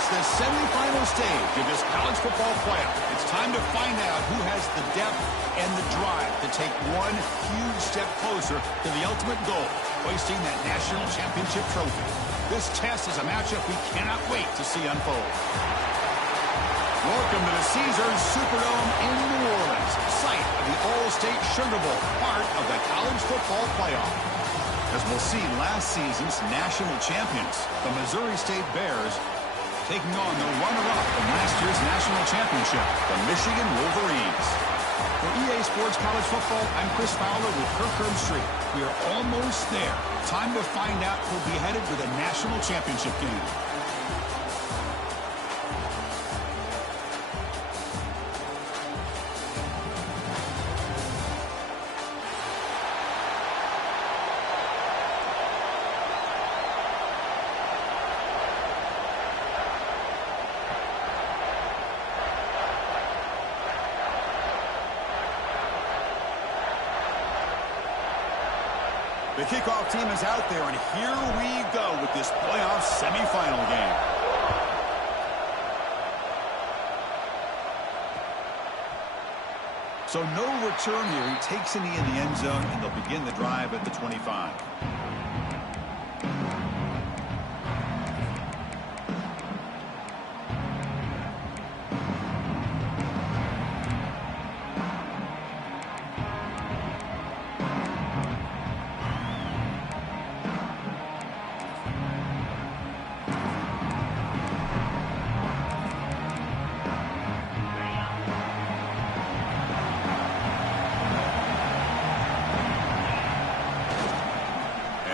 reached the semifinal stage of this college football playoff. It's time to find out who has the depth and the drive to take one huge step closer to the ultimate goal, hoisting that national championship trophy. This test is a matchup we cannot wait to see unfold. Welcome to the Caesars Superdome in New Orleans, site of the All-State Sugar Bowl, part of the college football playoff. As we'll see, last season's national champions, the Missouri State Bears, taking on the runner-up from last year's national championship, the Michigan Wolverines. For EA Sports College Football, I'm Chris Fowler with Kirk Herbstreit. We are almost there. Time to find out who'll be headed to the national championship game. The kickoff team is out there, and here we go with this playoff semifinal game. So no return here. He takes it in the end zone, and they'll begin the drive at the 25.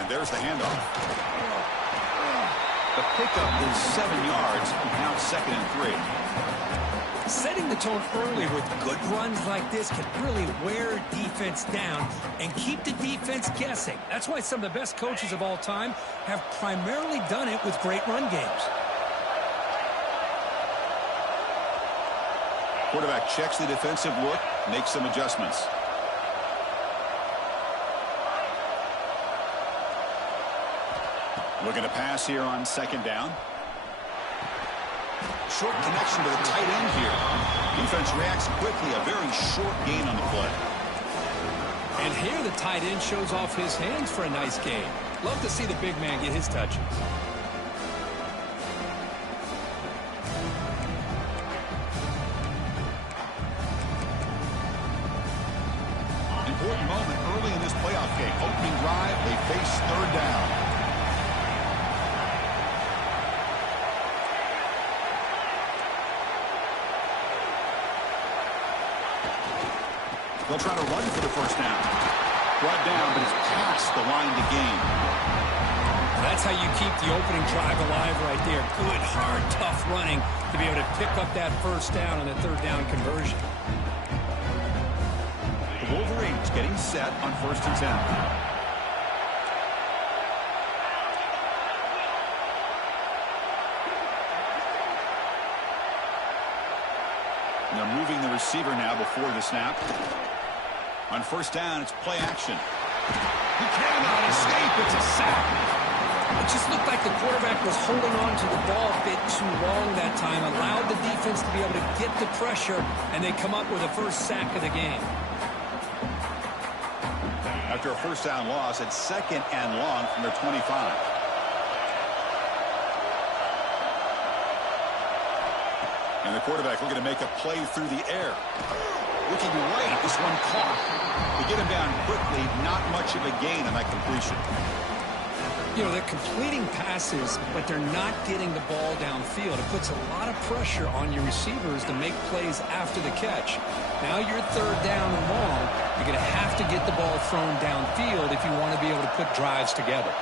There's the handoff. The pickup is 7 yards, and now it's 2nd and 3. Setting the tone early with good runs like this can really wear defense down and keep the defense guessing. That's why some of the best coaches of all time have primarily done it with great run games. Quarterback checks the defensive look, makes some adjustments. Looking to pass here on 2nd down. Short connection to the tight end here. Defense reacts quickly. A very short gain on the play. And here the tight end shows off his hands for a nice gain. Love to see the big man get his touches. Important moment early in this playoff game. Opening drive, they face 3rd down. They'll try to run for the 1st down. Brought down, but it's past the line to gain. That's how you keep the opening drive alive right there. Good, hard, tough running to be able to pick up that 1st down on the 3rd down conversion. The Wolverines getting set on 1st and 10. They're moving the receiver now before the snap. On 1st down, it's play action. He cannot escape. It's a sack. It just looked like the quarterback was holding on to the ball a bit too long that time, allowed the defense to be able to get the pressure, and they come up with the 1st sack of the game. After a 1st down loss, it's 2nd and long from their 25. And the quarterback looking to make a play through the air. Looking right, this one caught. They get him down quickly, not much of a gain on that completion. You know, they're completing passes, but they're not getting the ball downfield. It puts a lot of pressure on your receivers to make plays after the catch. Now you're 3rd down and long. You're going to have to get the ball thrown downfield if you want to be able to put drives together.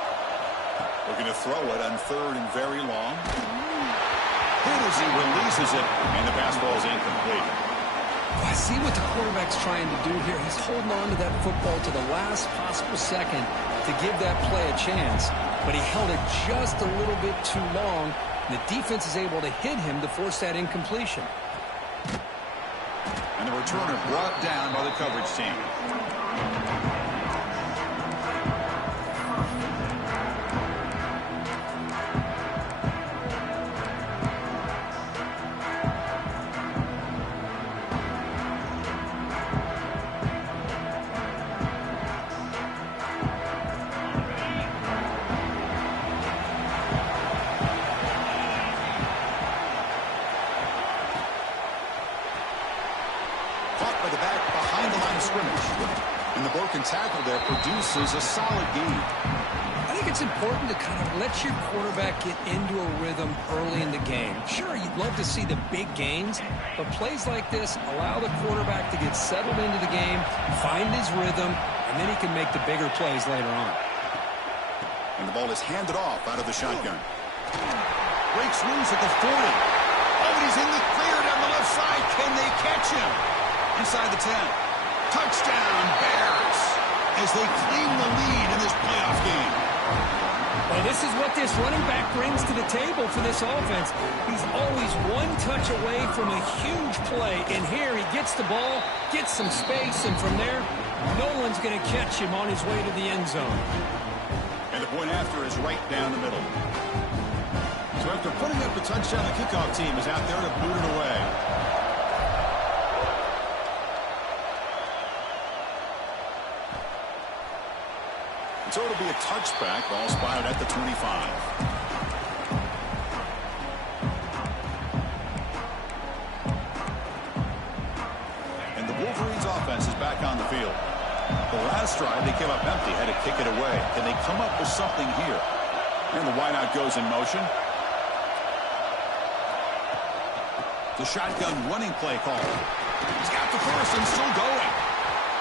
Looking to throw it on 3rd and very long. Good as he releases it, and the pass ball is incomplete. I see what the quarterback's trying to do here. He's holding on to that football to the last possible second to give that play a chance. But he held it just a little bit too long. And the defense is able to hit him to force that incompletion. And the returner brought down by the coverage team. tackle there produces a solid gain. I think it's important to kind of let your quarterback get into a rhythm early in the game. Sure, you'd love to see the big gains, but plays like this allow the quarterback to get settled into the game, find his rhythm, and then he can make the bigger plays later on. And the ball is handed off out of the shotgun. Breaks loose at the 40. Oh, he's in the clear down the left side. Can they catch him? Inside the 10. Touchdown, Bears, as they claim the lead in this playoff game. Well, this is what this running back brings to the table for this offense. He's always one touch away from a huge play. And here he gets the ball, gets some space, and from there, no one's going to catch him on his way to the end zone. And the point after is right down the middle. So after putting up the touchdown, the kickoff team is out there to boot it away. So it'll be a touchback, ball spotted at the 25. And the Wolverines offense is back on the field. The last drive they came up empty, had to kick it away. Can they come up with something here? And the wideout goes in motion. The shotgun running play call. He's got the first and still going.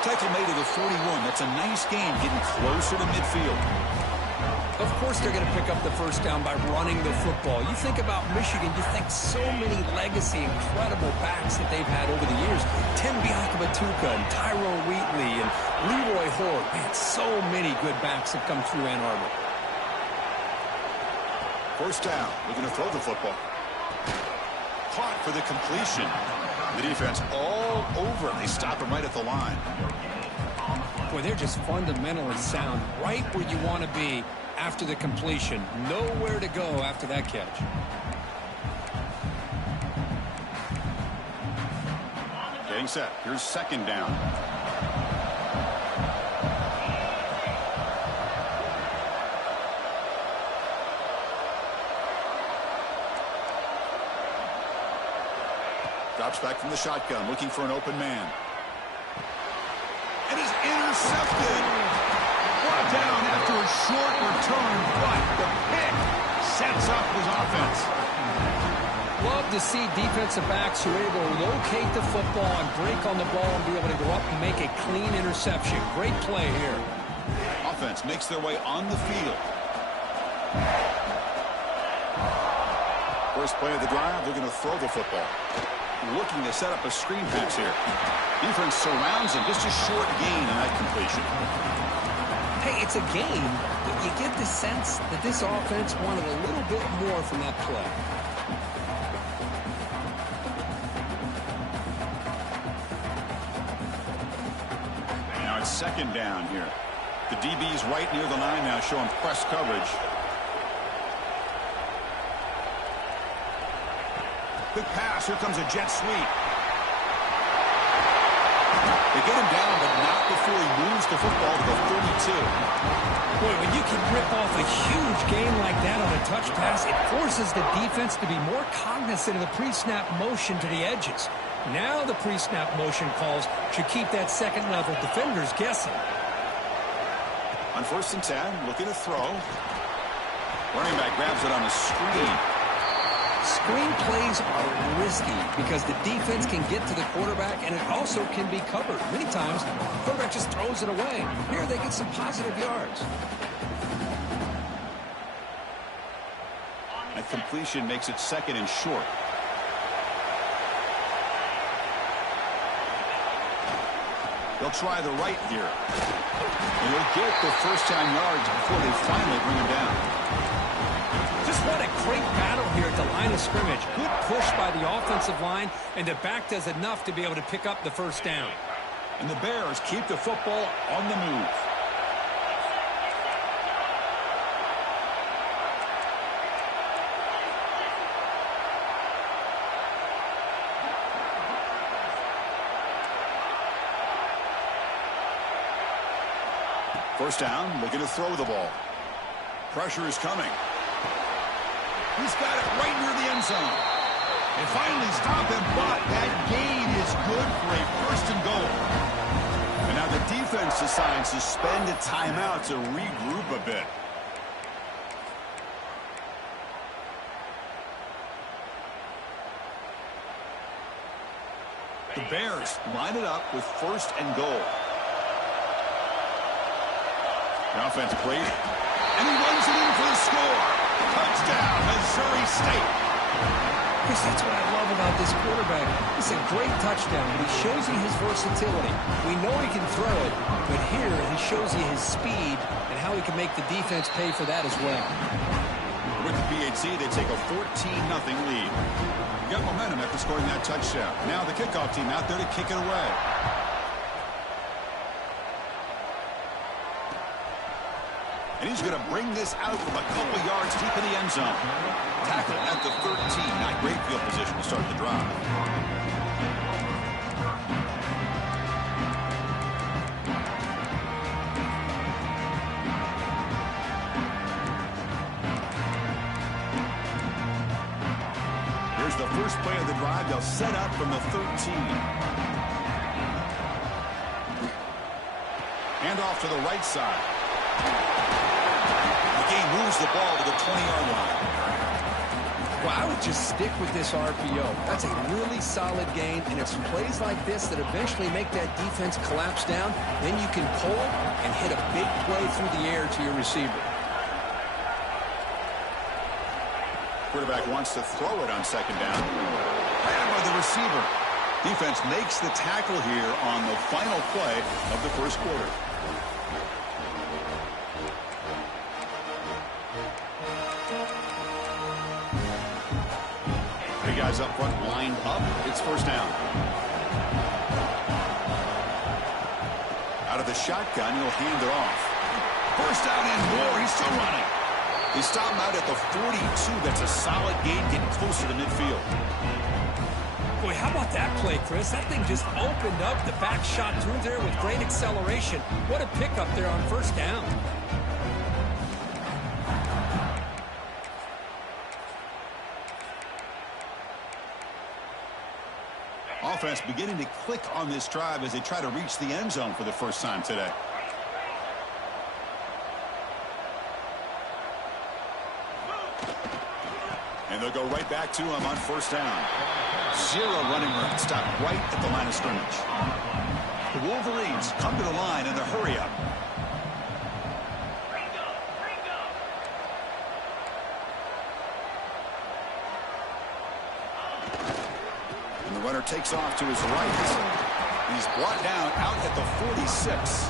Tackle made at the 41. That's a nice gain, getting closer to midfield. Of course they're going to pick up the first down by running the football. You think about Michigan, you think so many legacy, incredible backs that they've had over the years. Tim Biakabatuka and Tyrone Wheatley and Leroy Horde. Man, so many good backs have come through Ann Arbor. First down. We're going to throw the football. Caught for the completion. The defense all over it. They stop him right at the line. Boy, they're just fundamentally sound, right where you want to be after the completion. Nowhere to go after that catch. Getting set. Here's second down. Drops back from the shotgun, looking for an open man. And is intercepted. Brought down after a short return, but the pick sets up his offense. Love to see defensive backs who are able to locate the football and break on the ball and be able to go up and make a clean interception. Great play here. Offense makes their way on the field. First play of the drive, they're going to throw the football. Looking to set up a screen pass here. Defense surrounds him. Just a short gain in that completion. Hey, it's a game, but you get the sense that this offense wanted a little bit more from that play. Now it's second down here. The DB's right near the line now, showing press coverage. Quick pass. Here comes a jet sweep. They get him down, but not before he moves the football to the 32. Boy, when you can rip off a huge gain like that on a touch pass, it forces the defense to be more cognizant of the pre-snap motion to the edges. Now the pre-snap motion calls should keep that second-level defenders guessing. On 1st and 10, looking to throw. Running back grabs it on a screen. Screen plays are risky because the defense can get to the quarterback, and it also can be covered. Many times, the quarterback just throws it away. Here they get some positive yards. That completion makes it second and short. They'll try the right here. And they'll get the first down yards before they finally bring him down. Just what a great battle here at the line of scrimmage. Good push by the offensive line, and the back does enough to be able to pick up the first down. And the Bears keep the football on the move. First down, looking to throw the ball. Pressure is coming. He's got it right near the end zone. They finally stop him, but that gain is good for a first and goal. And now the defense defense decides to spend a timeout to regroup a bit. The Bears line it up with 1st and goal. The offense played, and he runs it in for the score. Touchdown, Missouri State. Chris, that's what I love about this quarterback. It's a great touchdown, but he shows you his versatility. We know he can throw it, but here he shows you his speed and how he can make the defense pay for that as well. With the PHC, they take a 14-0 lead. You got momentum after scoring that touchdown. Now the kickoff team out there to kick it away. And he's going to bring this out from a couple yards deep in the end zone. Tackle at the 13. Not great field position to start the drive. Here's the first play of the drive. They'll set up from the 13. Hand off to the right side. He moves the ball to the 20-yard line. Well, I would just stick with this RPO. That's a really solid gain, and it's plays like this that eventually make that defense collapse down. Then you can pull and hit a big play through the air to your receiver. Quarterback wants to throw it on 2nd down. Grabbed by the receiver. Defense makes the tackle here on the final play of the first quarter. Guys up front lined up. It's 1st down. Out of the shotgun, he'll hand it off. 1st down and more. He's still running. They stop him out at the 42. That's a solid gain, getting closer to midfield. Boy, how about that play, Chris? That thing just opened up. The back shot through there with great acceleration. What a pickup there on 1st down. Offense beginning to click on this drive as they try to reach the end zone for the first time today. And they'll go right back to him on 1st down. 0 running room. Stop right at the line of scrimmage. The Wolverines come to the line in the hurry up. Runner takes off to his right. He's brought down out at the 46.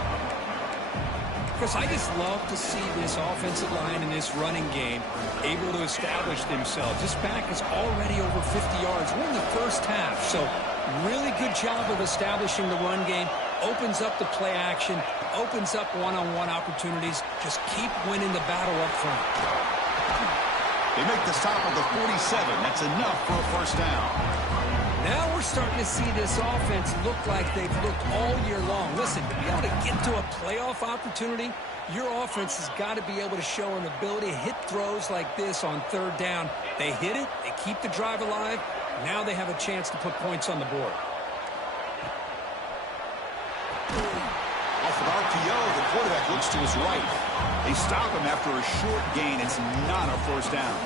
Chris, I just love to see this offensive line in this running game able to establish themselves. This back is already over 50 yards. We're in the first half, so really good job of establishing the run game. Opens up the play action, opens up one-on-one opportunities. Just keep winning the battle up front. They make the stop at the 47. That's enough for a 1st down. Now we're starting to see this offense look like they've looked all year long. Listen, to be able to get to a playoff opportunity, your offense has got to be able to show an ability to hit throws like this on 3rd down. They hit it, they keep the drive alive. Now they have a chance to put points on the board. Off of RPO, the quarterback looks to his right. They stop him after a short gain. It's not a 1st down.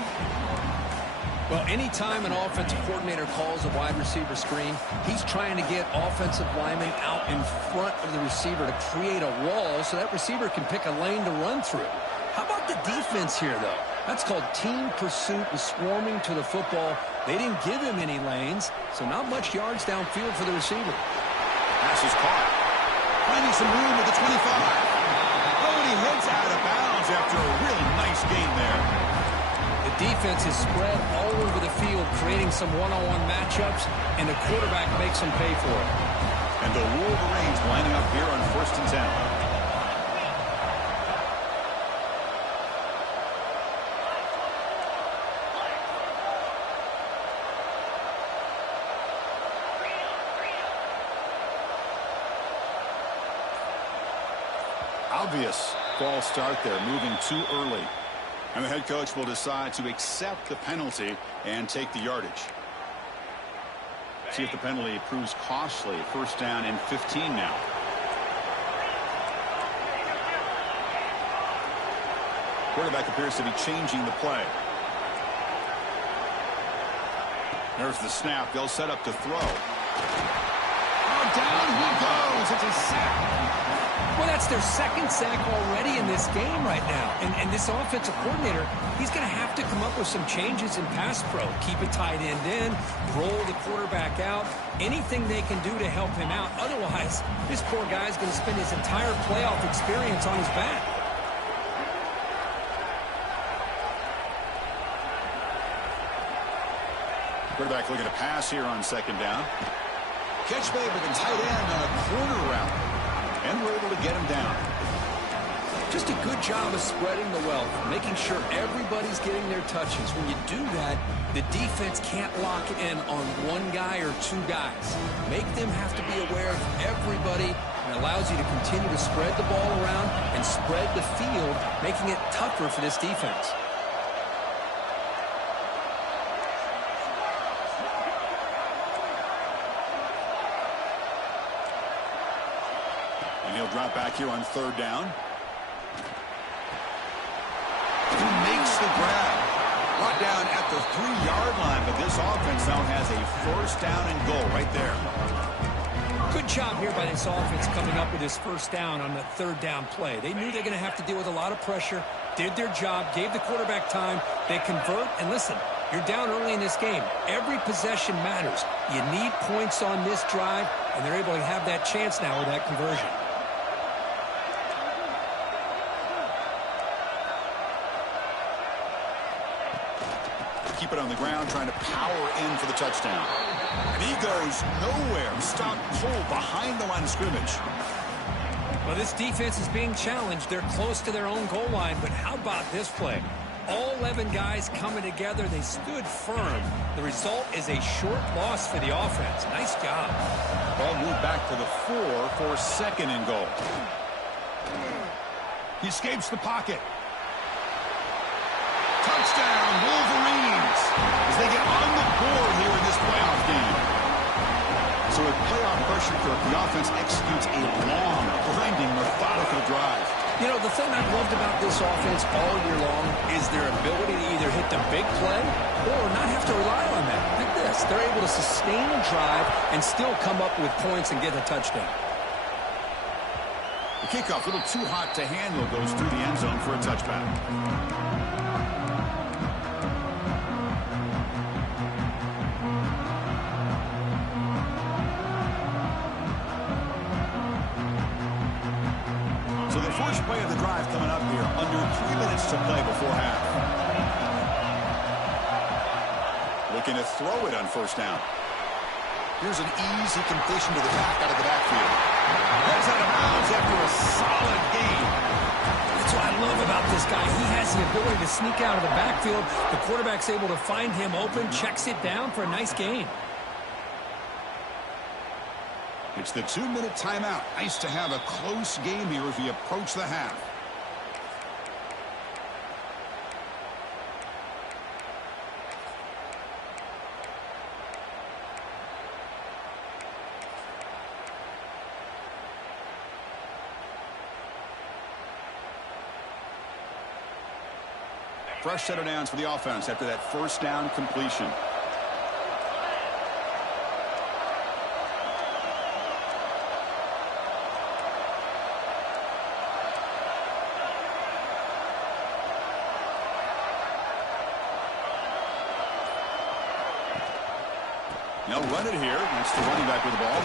Well, anytime an offensive coordinator calls a wide receiver screen, he's trying to get offensive linemen out in front of the receiver to create a wall so that receiver can pick a lane to run through. How about the defense here, though? That's called team pursuit and swarming to the football. They didn't give him any lanes, so not much yards downfield for the receiver. Pass is caught. Finding some room at the 25. Oh, and he heads out of bounds after a really nice gain there. The defense is spread all over the field, creating some one-on-one matchups, and the quarterback makes them pay for it. And the Wolverines lining up here on 1st and 10. Obvious false start there, moving too early. And the head coach will decide to accept the penalty and take the yardage. See if the penalty proves costly. 1st down and 15 now. Quarterback appears to be changing the play. There's the snap. They'll set up to throw. Oh, down he goes. It's a sack. Well, that's their second sack already in this game right now. And this offensive coordinator, he's going to have to come up with some changes in pass pro. Keep a tight end in, roll the quarterback out, anything they can do to help him out. Otherwise, this poor guy's going to spend his entire playoff experience on his back. Quarterback looking to pass here on second down. Catch made with a tight end on a corner route. And we're able to get him down. Just a good job of spreading the wealth, making sure everybody's getting their touches. When you do that, the defense can't lock in on one guy or two guys. Make them have to be aware of everybody, and allows you to continue to spread the ball around and spread the field, making it tougher for this defense. And he'll drop back here on third down. He makes the grab. Brought down at the 3-yard line, but this offense now has a first down and goal right there. Good job here by this offense coming up with this first down on the third down play. They knew they're going to have to deal with a lot of pressure, did their job, gave the quarterback time. They convert, and listen, you're down early in this game. Every possession matters. You need points on this drive, and they're able to have that chance now with that conversion. Keep it on the ground, trying to power in for the touchdown. And he goes nowhere. Stop cold behind the line of scrimmage. Well, this defense is being challenged. They're close to their own goal line, but how about this play? All 11 guys coming together. They stood firm. The result is a short loss for the offense. Nice job. Ball moved back to the 4 for second and goal. He escapes the pocket. Touchdown, Wolverines, as they get on the board here in this playoff game. So with playoff pressure, the offense executes a long, grinding, methodical drive. You know, the thing I've loved about this offense all year long is their ability to either hit the big play or not have to rely on that. Like this, they're able to sustain a drive and still come up with points and get a touchdown. The kickoff, a little too hot to handle, goes through the end zone for a touchback. First play of the drive coming up here. Under 3 minutes to play before half. Looking to throw it on first down. Here's an easy completion to the back out of the backfield. Heads out of bounds after a solid gain. That's what I love about this guy. He has the ability to sneak out of the backfield. The quarterback's able to find him open, checks it down for a nice gain. It's the 2-minute timeout. Nice to have a close game here as we approach the half. Fresh set of downs for the offense after that first down completion. They'll run it here. That's the running back with the ball.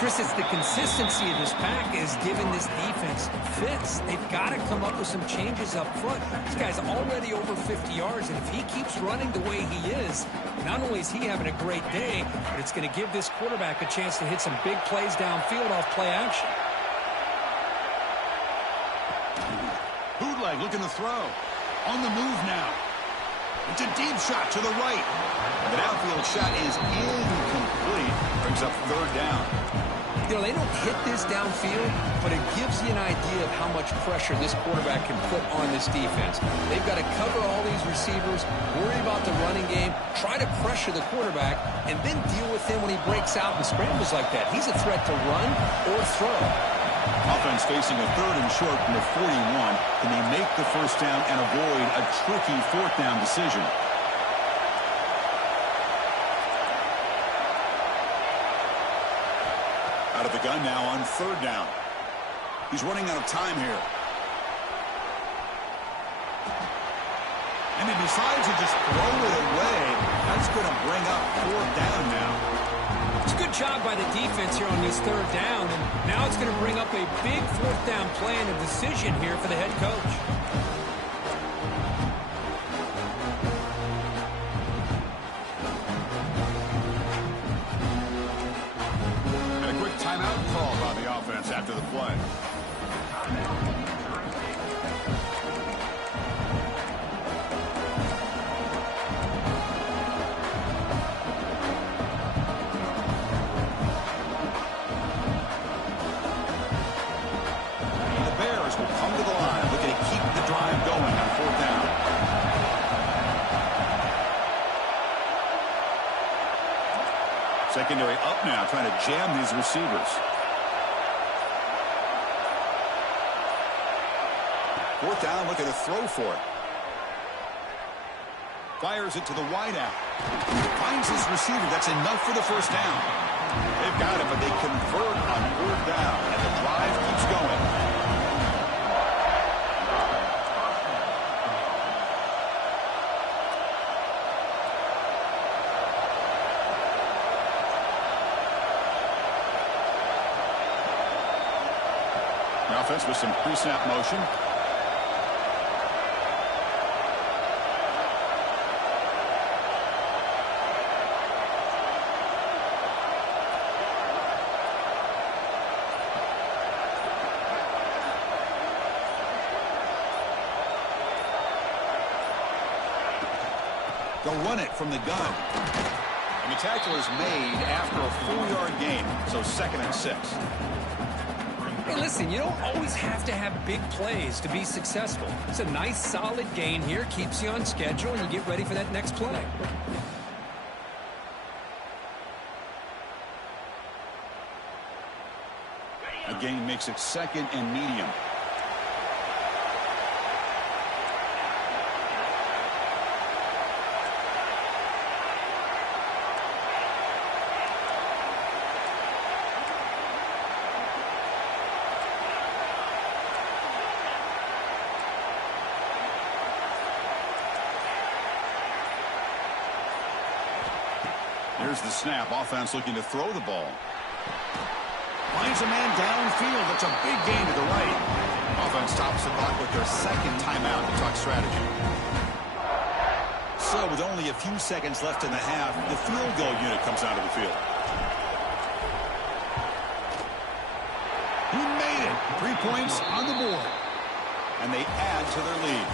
Chris, it's the consistency of this pack is giving this defense fits. They've got to come up with some changes up front. This guy's already over 50 yards, and if he keeps running the way he is, not only is he having a great day, but it's going to give this quarterback a chance to hit some big plays downfield off play action. Bootleg looking to throw. On the move now. It's a deep shot to the right. The downfield shot is incomplete. Brings up third down. You know, they don't hit this downfield, but it gives you an idea of how much pressure this quarterback can put on this defense. They've got to cover all these receivers, worry about the running game, try to pressure the quarterback, and then deal with him when he breaks out and scrambles like that. He's a threat to run or throw. Offense facing a 3rd and short from the 41. Can they make the first down and avoid a tricky 4th down decision? Out of the gun now on 3rd down. He's running out of time here. And he decides to just throw it away. That's going to bring up 4th down now. It's a good job by the defense here on this 3rd down, and now it's going to bring up a big 4th down play and a decision here for the head coach. And a quick timeout call by the offense after the play. Secondary up now, trying to jam these receivers. 4th down, looking to throw for it. Fires it to the wideout. Finds his receiver. That's enough for the first down. They've got it, but they convert on 4th down, and the drive keeps going. Offense with some pre-snap motion. They'll run it from the gun. And the tackle is made after a 4-yard gain, so 2nd and 6. Hey, listen, you don't always have to have big plays to be successful. It's a nice, solid gain here, keeps you on schedule, and you get ready for that next play. A gain makes it 2nd and medium. Here's the snap. Offense looking to throw the ball. Finds a man downfield. That's a big gain to the right. Offense stops the clock with their 2nd timeout to talk strategy. So with only a few seconds left in the half, the field goal unit comes out of the field. He made it. 3 points on the board. And they add to their lead.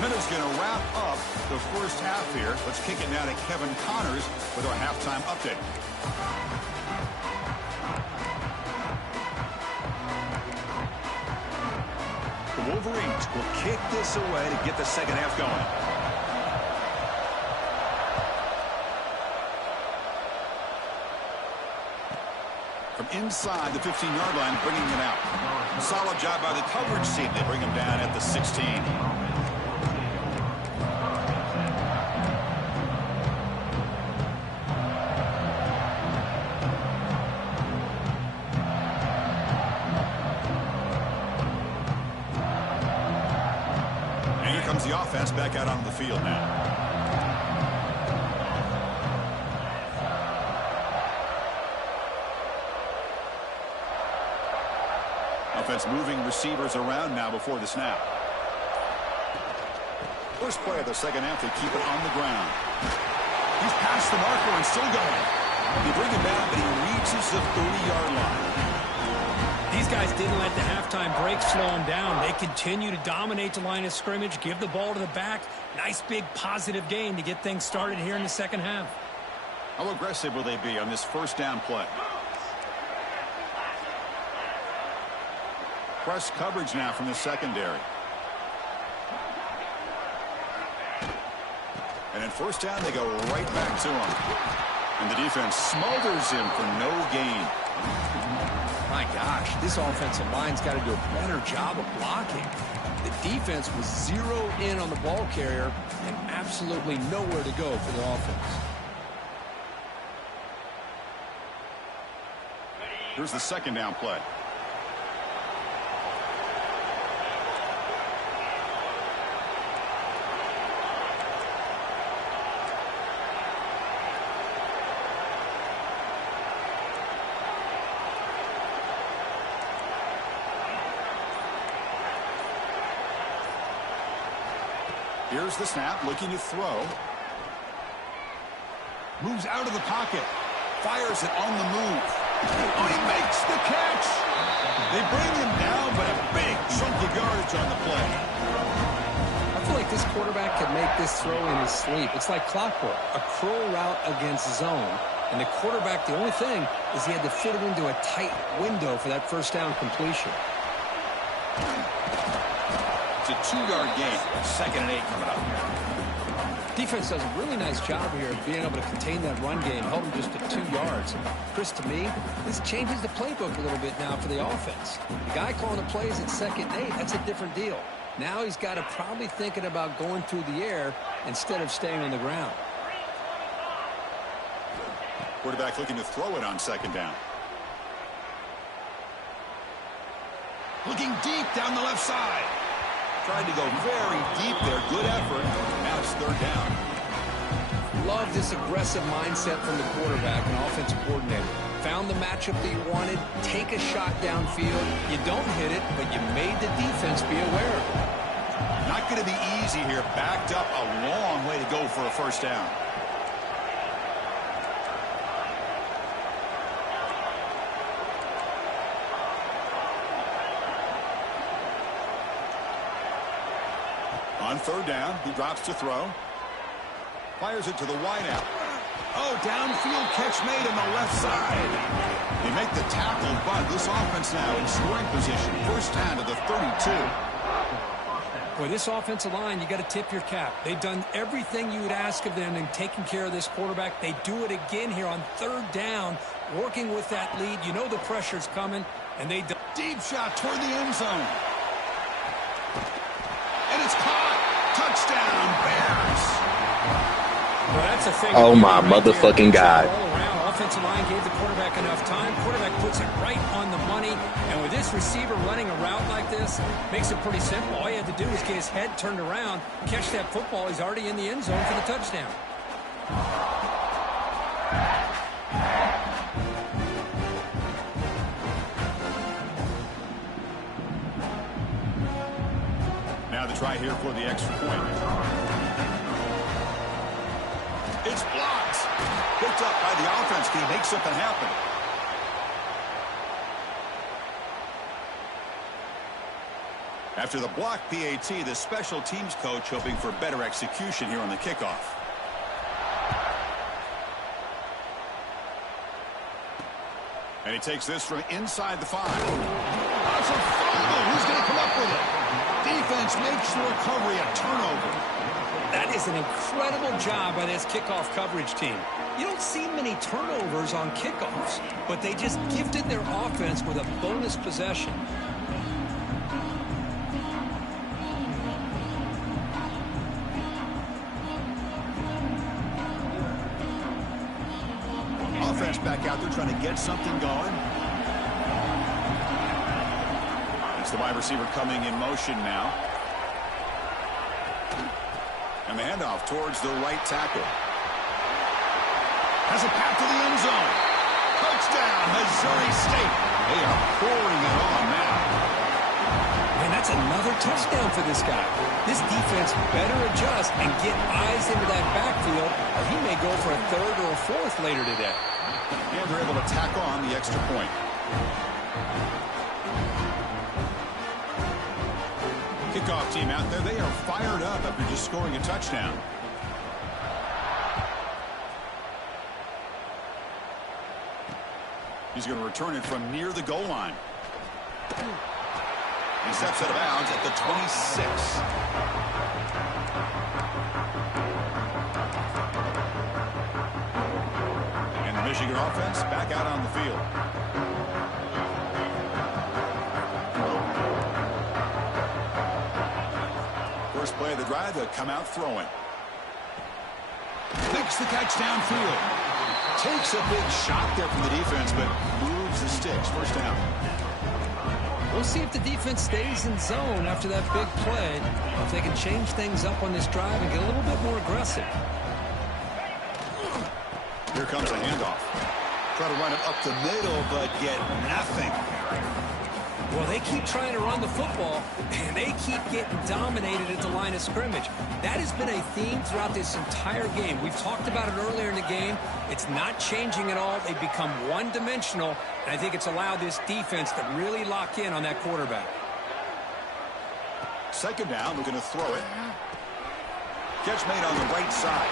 Minutes going to wrap up the first half here. Let's kick it now to Kevin Connors with our halftime update. The Wolverines will kick this away to get the second half going. From inside the 15-yard line, bringing it out. Solid job by the coverage team. They bring him down at the 16. The offense back out onto the field now. Offense moving receivers around now before the snap. First play of the second half, they keep it on the ground. He's past the marker and still going. They bring him down, but he reaches the 30-yard line. These guys didn't let the halftime break slow them down. They continue to dominate the line of scrimmage, give the ball to the back. Nice big positive gain to get things started here in the second half. How aggressive will they be on this first down play? Press coverage now from the secondary. And in first down, they go right back to him. And the defense smothers him for no gain. My gosh, this offensive line's got to do a better job of blocking. The defense was zeroed in on the ball carrier and absolutely nowhere to go for the offense. Here's the second down play. Here's the snap, looking to throw. Moves out of the pocket. Fires it on the move. Oh, he makes the catch. They bring him down, but a big chunk of yardage on the play. I feel like this quarterback could make this throw in his sleep. It's like clockwork, a crow route against zone. And the quarterback, the only thing is he had to fit it into a tight window for that first down completion. It's a 2-yard gain. 2nd and 8 coming up. Defense does a really nice job here of being able to contain that run game, held him just to 2 yards. Chris, to me, this changes the playbook a little bit now for the offense. The guy calling the plays at 2nd and 8, that's a different deal. Now he's got to probably thinking about going through the air instead of staying on the ground. Quarterback looking to throw it on 2nd down. Looking deep down the left side. Tried to go very deep there. Good effort. Now it's 3rd down. Love this aggressive mindset from the quarterback and offensive coordinator. Found the matchup that you wanted. Take a shot downfield. You don't hit it, but you made the defense be aware of it. Not going to be easy here. Backed up a long way to go for a 1st down. On 3rd down, he drops to throw. Fires it to the wideout. Oh, downfield catch made on the left side. They make the tackle, but this offense now in scoring position. 1st down to the 32. Boy, this offensive line, you got to tip your cap. They've done everything you would ask of them in taking care of this quarterback. They do it again here on 3rd down, working with that lead. You know the pressure's coming, and they do. Deep shot toward the end zone. And it's caught. Touchdown, Bears. Well, that's a thing. Oh, my right motherfucking God. All around. Offensive line gave the quarterback enough time. Quarterback puts it right on the money. And with this receiver running a route like this, makes it pretty simple. All you had to do was get his head turned around, catch that football. He's already in the end zone for the touchdown. Now the try here for the extra point. It's blocked. Picked up by the offense. Can he make something happen? After the block PAT, the special teams coach hoping for better execution here on the kickoff. And he takes this from inside the 5. That's a fumble. Who's going to come up with it? Defense makes the recovery a turnover. That is an incredible job by this kickoff coverage team. You don't see many turnovers on kickoffs, but they just gifted their offense with a bonus possession. Offense back out there trying to get something going. It's the wide receiver coming in motion now. And the handoff towards the right tackle. Has a path to the end zone. Touchdown, Missouri State. They are pouring it on now. Man, that's another touchdown for this guy. This defense better adjust and get eyes into that backfield, or he may go for a 3rd or a 4th later today. And they're able to tack on the extra point. Kickoff team out there, they are fired up after just scoring a touchdown. He's going to return it from near the goal line. He steps out of bounds at the 26. And the Michigan offense back out on the field. play of the drive. They'll come out throwing. Makes the catch downfield. Takes a big shot there from the defense, but moves the sticks. First down. We'll see if the defense stays in zone after that big play. If they can change things up on this drive and get a little bit more aggressive. Here comes a handoff. Try to run it up the middle, but get nothing. Well, they keep trying to run the football, and they keep getting dominated at the line of scrimmage. That has been a theme throughout this entire game. We've talked about it earlier in the game. It's not changing at all. They've become one-dimensional, and I think it's allowed this defense to really lock in on that quarterback. Second down, we're going to throw it. Catch made on the right side.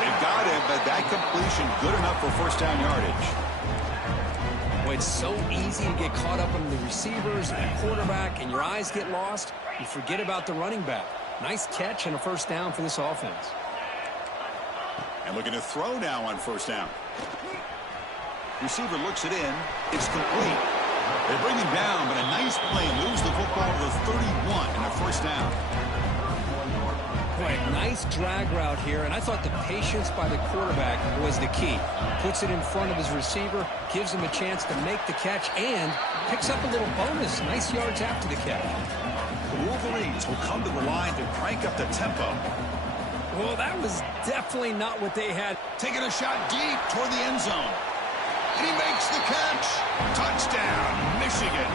They've got him, but that completion good enough for first down yardage. Boy, it's so easy to get caught up on the receivers and the quarterback, and your eyes get lost. You forget about the running back. Nice catch and a first down for this offense. And looking to throw now on first down. Receiver looks it in. It's complete. They bring him down, but a nice play moves the football to the 31 and a first down. Boy, nice drag route here, and I thought the patience by the quarterback was the key. Puts it in front of his receiver, gives him a chance to make the catch, and picks up a little bonus. Nice yards after the catch. The Wolverines will come to the line to crank up the tempo. Well, that was definitely not what they had. Taking a shot deep toward the end zone. And he makes the catch. Touchdown, Michigan.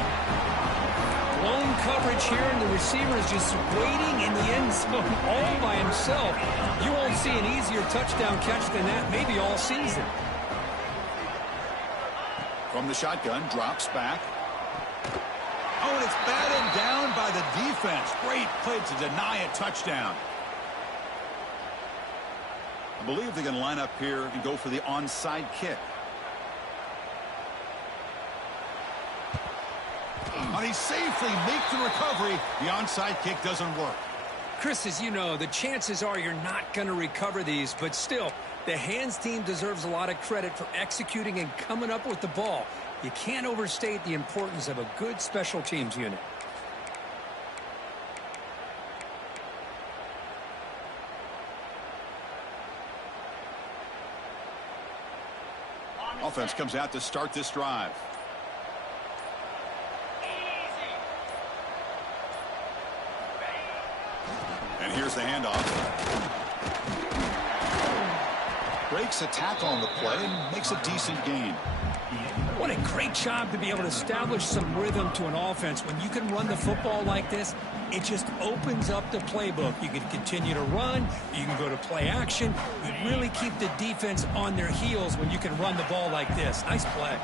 Blown coverage here, and the receiver is just waiting in the end zone all by himself. You won't see an easier touchdown catch than that maybe all season. From the shotgun, drops back. Oh, and it's batted down by the defense. Great play to deny a touchdown. I believe they're going to line up here and go for the onside kick. And he safely makes the recovery. The onside kick doesn't work. Chris, as you know, the chances are you're not going to recover these, but still, the hands team deserves a lot of credit for executing and coming up with the ball. You can't overstate the importance of a good special teams unit. Offense comes out to start this drive. And here's the handoff. Breaks a tackle on the play and makes a decent gain. What a great job to be able to establish some rhythm to an offense. When you can run the football like this, it just opens up the playbook. You can continue to run. You can go to play action. You really keep the defense on their heels when you can run the ball like this. Nice play.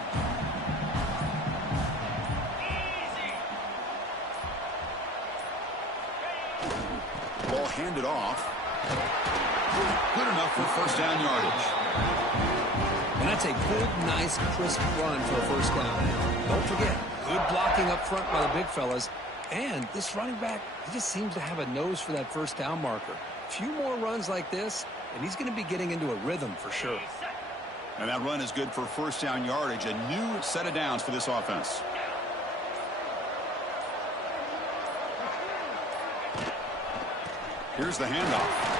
Ball handed off. Good enough for first down yardage. And that's a good, nice, crisp run for a first down. Don't forget, good blocking up front by the big fellas. And this running back, he just seems to have a nose for that first down marker. A few more runs like this, and he's going to be getting into a rhythm for sure. And that run is good for first down yardage. A new set of downs for this offense. Here's the handoff.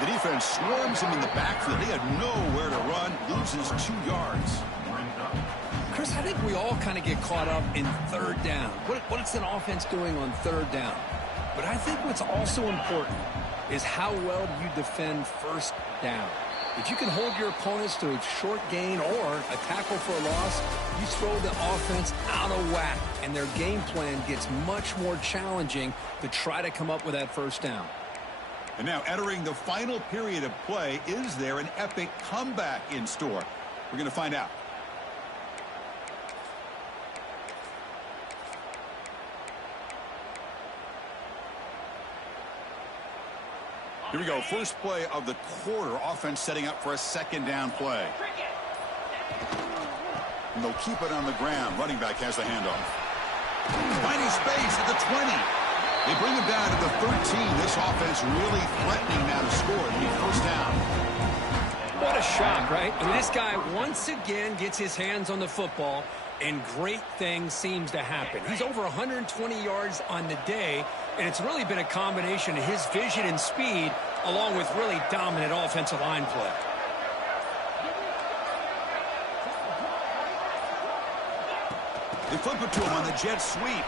The defense swarms him in the backfield. He had nowhere to run, loses 2 yards. Chris, I think we all kind of get caught up in third down. What's an offense doing on third down? But I think what's also important is how well do you defend first down. If you can hold your opponents to a short gain or a tackle for a loss, you throw the offense out of whack, and their game plan gets much more challenging to try to come up with that first down. And now entering the final period of play, is there an epic comeback in store? We're going to find out. Here we go. First play of the quarter. Offense setting up for a second down play. And they'll keep it on the ground. Running back has the handoff. Finding space at the 20. They bring him down to the 13. This offense really threatening now to score. It'll be first down. What a shot, right? I mean, this guy once again gets his hands on the football, and great things seems to happen. He's over 120 yards on the day, And it's really been a combination of his vision and speed, along with really dominant offensive line play. They flip it to him on the jet sweep.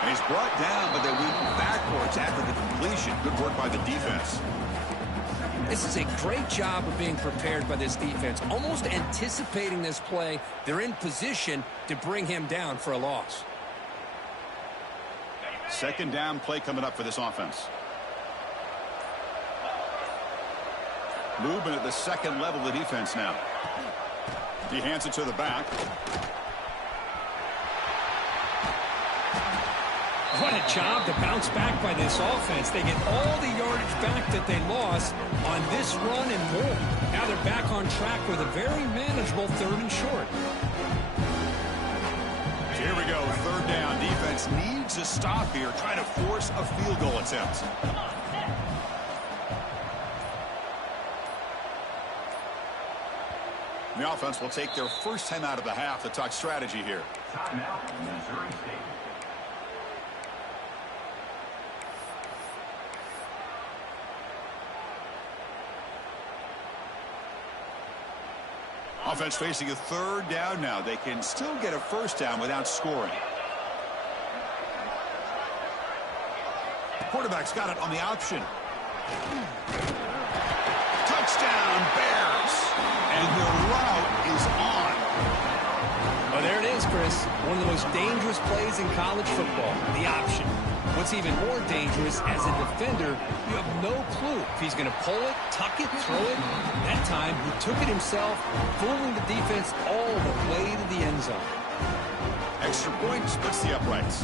And he's brought down, but they went backwards after the completion. Good work by the defense. This is a great job of being prepared by this defense, almost anticipating this play. They're in position to bring him down for a loss. Second down play coming up for this offense. Movement at the second level of the defense now. He hands it to the back. What a job to bounce back by this offense. They get all the yardage back that they lost on this run and more. Now they're back on track with a very manageable 3rd and short. Here we go, 3rd down. Defense needs a stop here, trying to force a field goal attempt. The offense will take their first time out of the half to talk strategy here. Timeout, Missouri State. Offense facing a 3rd down now. They can still get a first down without scoring. Quarterback's got it on the option. Touchdown, Bears. And the route is on. Oh, there it is, Chris. One of the most dangerous plays in college football, the option. What's even more dangerous, as a defender, you have no clue if he's going to pull it, tuck it, throw it. That time, he took it himself, fooling the defense all the way to the end zone. Extra point splits the uprights.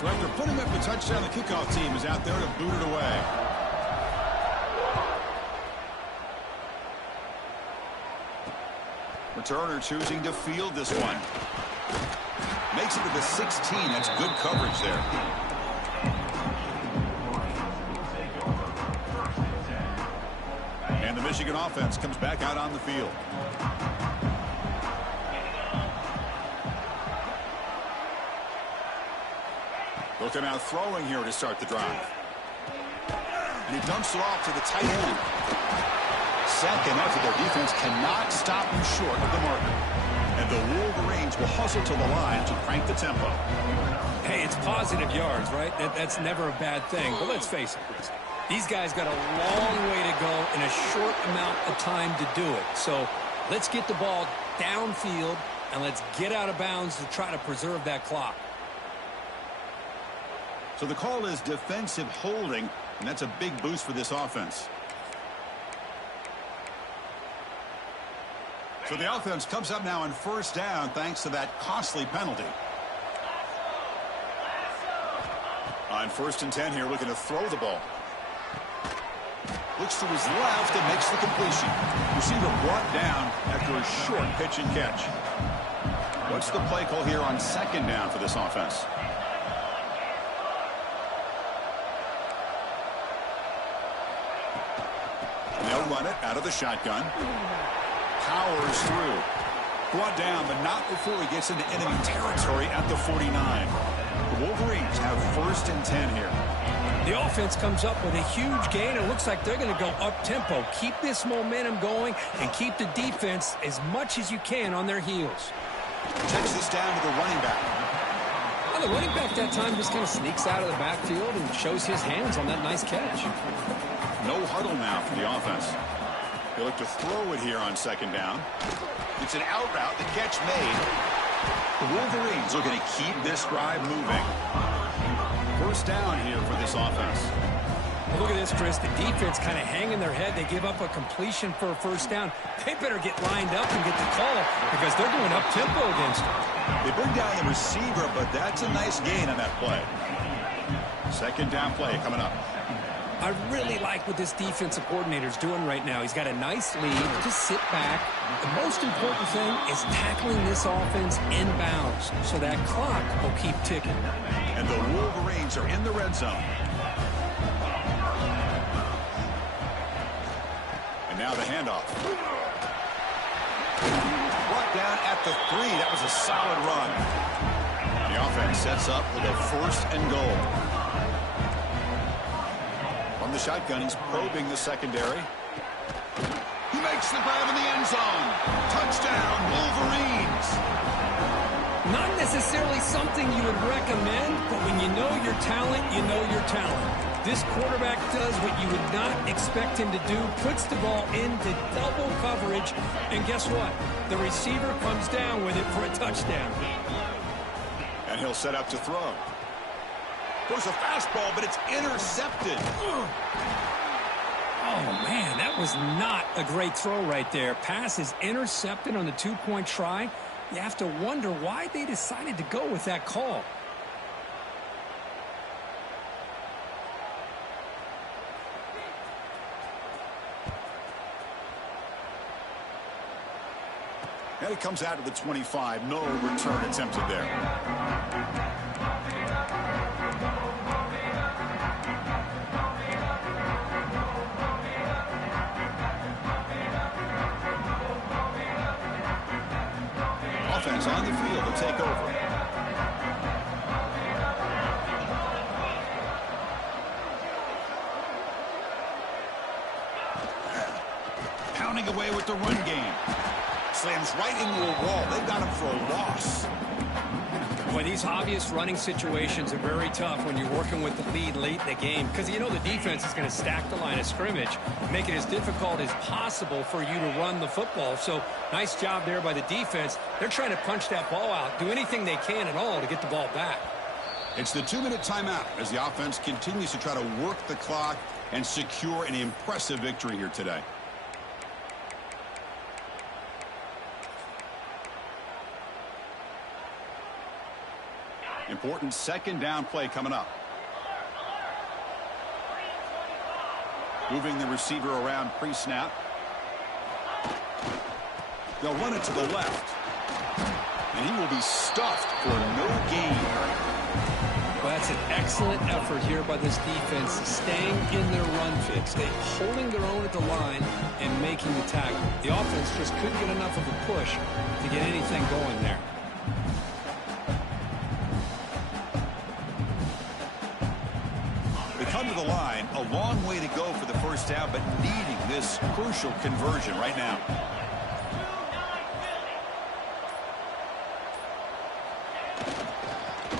So after putting up the touchdown, the kickoff team is out there to boot it away. Returner choosing to field this one. Makes it to the 16. That's good coverage there. And the Michigan offense comes back out on the field. Looking out throwing here to start the drive. And he dumps it off to the tight end. Second after their defense cannot stop him short of the marker. And the Wolverines will hustle to the line to crank the tempo. Hey, it's positive yards, right? That's never a bad thing. But let's face it, Chris. These guys got a long way to go in a short amount of time to do it. So let's get the ball downfield and let's get out of bounds to try to preserve that clock. So the call is defensive holding, and that's a big boost for this offense. So the offense comes up now on first down thanks to that costly penalty. On 1st and 10 here, looking to throw the ball. Looks to his left and makes the completion. Receiver brought down after a short pitch and catch. What's the play call here on 2nd down for this offense? They'll run it out of the shotgun. Powers through. Brought down, but not before he gets into enemy territory at the 49. The Wolverines have 1st and 10 here. The offense comes up with a huge gain. It looks like they're going to go up-tempo. Keep this momentum going and keep the defense as much as you can on their heels. Checks this down to the running back. Well, the running back that time just kind of sneaks out of the backfield and shows his hands on that nice catch. No huddle now for the offense. They look to throw it here on 2nd down. It's an out route. The catch made. The Wolverines looking to keep this drive moving. First down here for this offense. Well, look at this, Chris. The defense kind of hanging their head. They give up a completion for a first down. They better get lined up and get the call because they're going up-tempo against them. They bring down the receiver, but that's a nice gain on that play. 2nd down play coming up. I really like what this defensive coordinator's doing right now. He's got a nice lead. Just sit back. The most important thing is tackling this offense inbounds so that clock will keep ticking. And the Wolverines are in the red zone. And now the handoff. Brought down at the 3. That was a solid run. The The offense sets up with a 1st and goal. From the shotgun, he's probing the secondary. He makes the grab in the end zone. Touchdown, Wolverines. Not necessarily something you would recommend, but when you know your talent, you know your talent. This quarterback does what you would not expect him to do, puts the ball into double coverage, and guess what? The receiver comes down with it for a touchdown. And he'll set up to throw. There's a fastball, but it's intercepted. Oh, man, that was not a great throw right there. Pass is intercepted on the 2-point try. You have to wonder why they decided to go with that call. And it comes out of the 25. No return attempted there. Offense on the field to take over. Pounding away with the run game. Slams right into a wall. They got him for a loss. Boy, these obvious running situations are very tough when you're working with the lead late in the game because you know the defense is going to stack the line of scrimmage, make it as difficult as possible for you to run the football. So nice job there by the defense. They're trying to punch that ball out, do anything they can at all to get the ball back. It's the 2-minute timeout as the offense continues to try to work the clock and secure an impressive victory here today. Important 2nd down play coming up. Moving the receiver around pre-snap. They'll run it to the left. And he will be stuffed for no gain. Well, that's an excellent effort here by this defense, staying in their run fix. They holding their own at the line and making the tackle. The offense just couldn't get enough of a push to get anything going there. Come to the line, a long way to go for the 1st down, but needing this crucial conversion right now.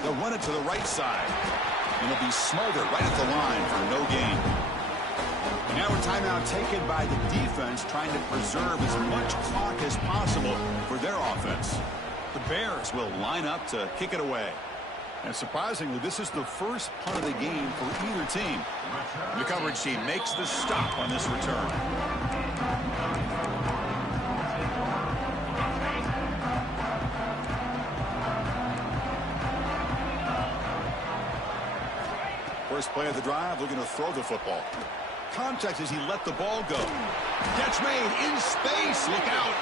They'll run it to the right side, and it'll be smothered right at the line for no gain. And now a timeout taken by the defense, trying to preserve as much clock as possible for their offense. The Bears will line up to kick it away. And surprisingly, this is the first punt of the game for either team. The coverage team makes the stop on this return. First play of the drive, looking to throw the football. Contact as he let the ball go. Catch made in space. Look out.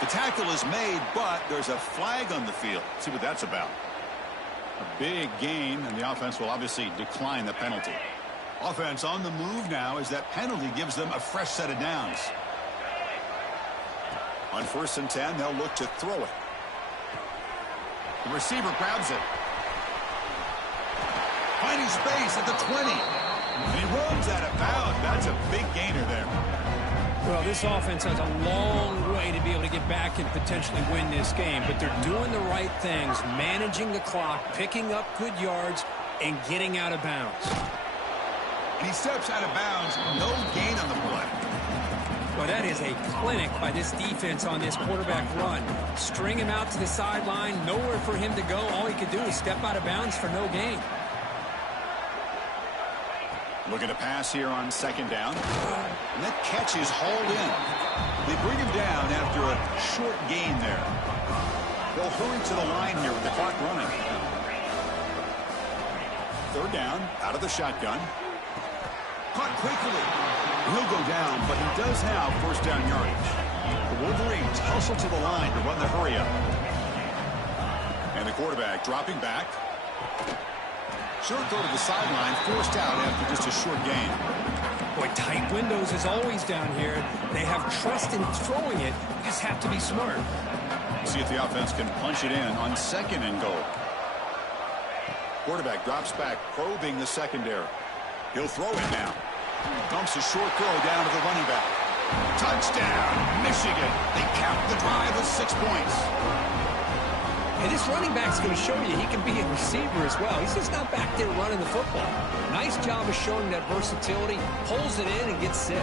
The tackle is made, but there's a flag on the field. Let's see what that's about. A big gain, and the offense will obviously decline the penalty. Offense on the move now as that penalty gives them a fresh set of downs. On 1st and 10, they'll look to throw it. The receiver grabs it. Finding space at the 20. And he runs out of bounds. That's a big gainer there. Well, this offense has a long way to be able to get back and potentially win this game, but they're doing the right things, managing the clock, picking up good yards, and getting out of bounds. And he steps out of bounds. No gain on the play. Well, that is a clinic by this defense on this quarterback run. String him out to the sideline, nowhere for him to go. All he could do is step out of bounds for no gain. Looking to pass here on 2nd down. And that catch is hauled in. They bring him down after a short gain there. They'll hurry to the line here with the clock running. 3rd down, out of the shotgun. Caught quickly. He'll go down, but he does have 1st down yardage. The Wolverines hustle to the line to run the hurry up. And the quarterback dropping back. Short throw to the sideline, forced out after just a short gain. Boy, tight windows is always down here. They have trust in throwing it. Just have to be smart. See if the offense can punch it in on 2nd and goal. Quarterback drops back, probing the secondary. He'll throw it now. Dumps a short throw down to the running back. Touchdown, Michigan. They cap the drive with 6 points. And this running back's going to show you he can be a receiver as well. He's just not back there running the football. Nice job of showing that versatility. Pulls it in and gets 6.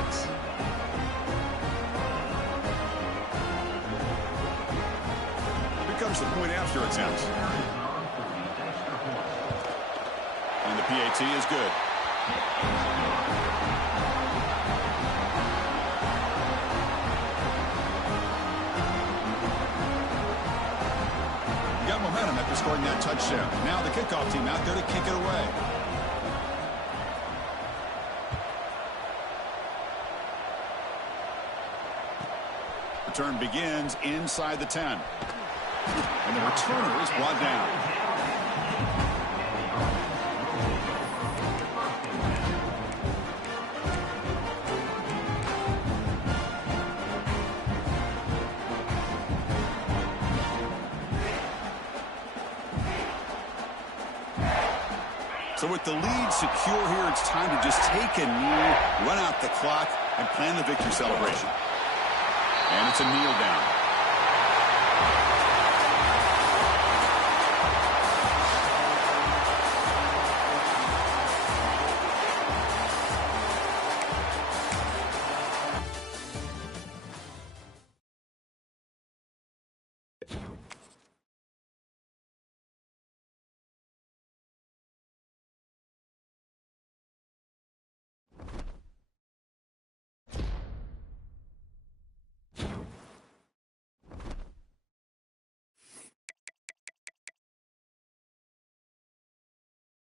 Here comes the point after attempt. And the PAT is good. Got momentum after scoring that touchdown. Now the kickoff team out there to kick it away. Return begins inside the 10. And the returner is brought down. So with the lead secure here, it's time to just take a knee, run out the clock, and plan the victory celebration. And it's a kneel down.